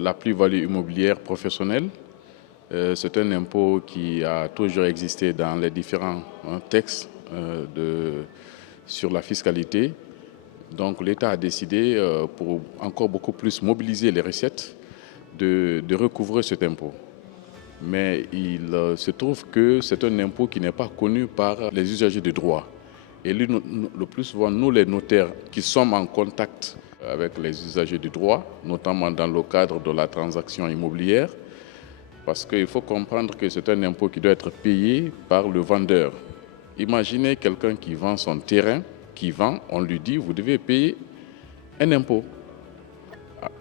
La plus-value immobilière professionnelle, c'est un impôt qui a toujours existé dans les différents textes sur la fiscalité. Donc l'État a décidé, pour encore beaucoup plus mobiliser les recettes, de recouvrer cet impôt. Mais il se trouve que c'est un impôt qui n'est pas connu par les usagers de droit. Et le plus souvent, nous les notaires qui sommes en contact avec les usagers du droit, notamment dans le cadre de la transaction immobilière, parce qu'il faut comprendre que c'est un impôt qui doit être payé par le vendeur. Imaginez quelqu'un qui vend son terrain, on lui dit vous devez payer un impôt.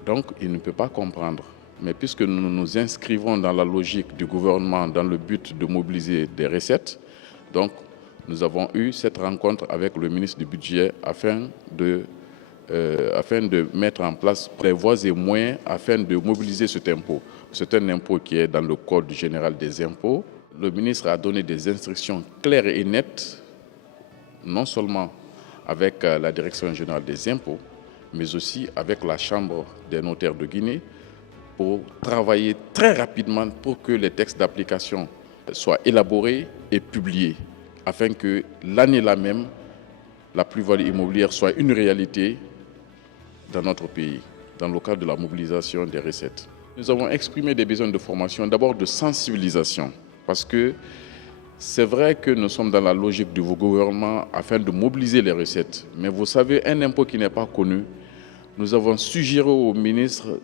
Donc il ne peut pas comprendre. Mais puisque nous nous inscrivons dans la logique du gouvernement dans le but de mobiliser des recettes, donc nous avons eu cette rencontre avec le ministre du Budget afin de mettre en place les voies et moyens afin de mobiliser cet impôt. C'est un impôt qui est dans le Code général des impôts. Le ministre a donné des instructions claires et nettes, non seulement avec la Direction générale des impôts, mais aussi avec la Chambre des notaires de Guinée, pour travailler très rapidement pour que les textes d'application soient élaborés et publiés, afin que l'année-là même, la plus-value immobilière soit une réalité dans notre pays, dans le cadre de la mobilisation des recettes. Nous avons exprimé des besoins de formation, d'abord de sensibilisation, parce que c'est vrai que nous sommes dans la logique du gouvernement afin de mobiliser les recettes. Mais vous savez, un impôt qui n'est pas connu, nous avons suggéré au ministre,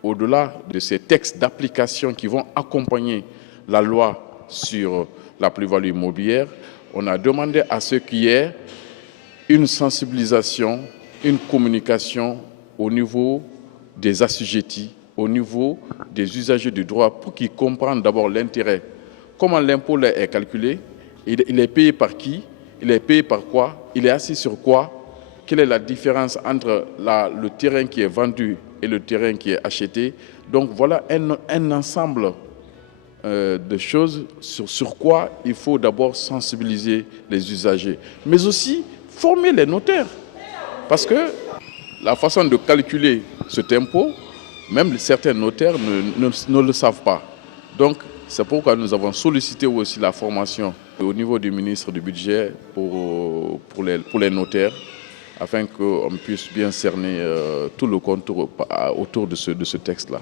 au-delà de ces textes d'application qui vont accompagner la loi sur la plus-value immobilière, on a demandé à ce qu'il y ait une sensibilisation, une communication au niveau des assujettis, au niveau des usagers du droit, pour qu'ils comprennent d'abord l'intérêt. Comment l'impôt est calculé, il est payé par qui, il est payé par quoi, il est assis sur quoi, quelle est la différence entre le terrain qui est vendu et le terrain qui est acheté. Donc voilà un ensemble de choses sur quoi il faut d'abord sensibiliser les usagers, mais aussi former les notaires. Parce que la façon de calculer cet impôt, même certains notaires ne le savent pas. Donc c'est pourquoi nous avons sollicité aussi la formation au niveau du ministre du Budget pour les notaires, afin qu'on puisse bien cerner tout le contour autour de ce texte-là.